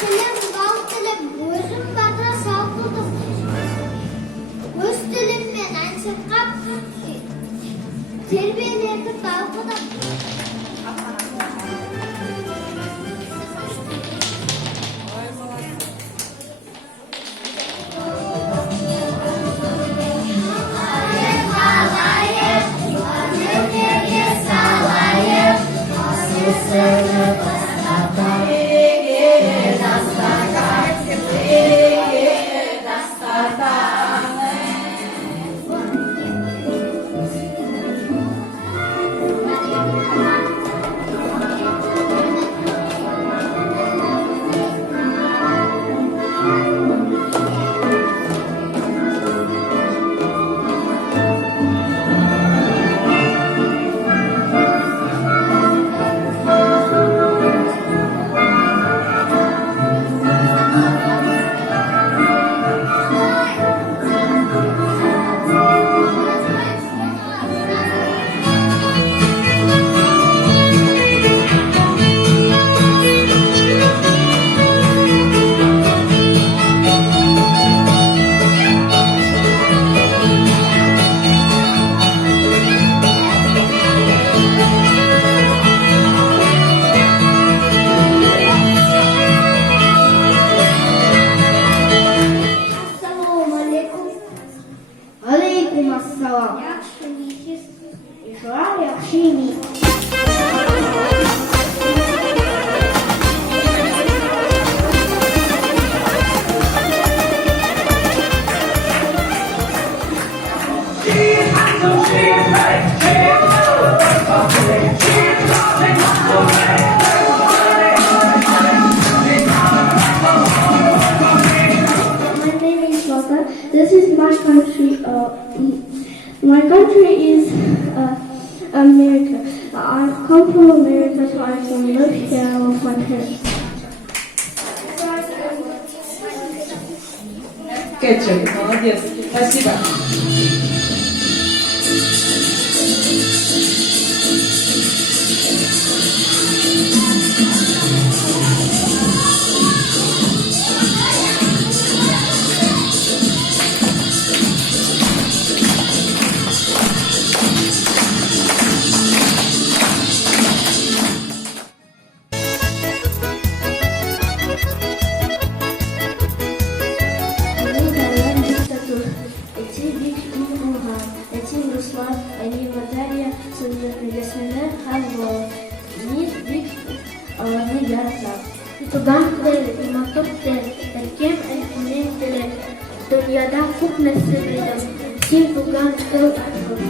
тілім, бал тілім, өзім батыра салқылдым. Өз тіліммен ән шырқап, тербелетіп балқыдым. This is my country. My country is America. I come from America, so I can live here with my parents. Good job. Молодец. Спасибо. Тудан келіп, мектепте, әкем әкемнен келіп, дүнияда көп нәрсе білдім. Сен туған тыл арқылы.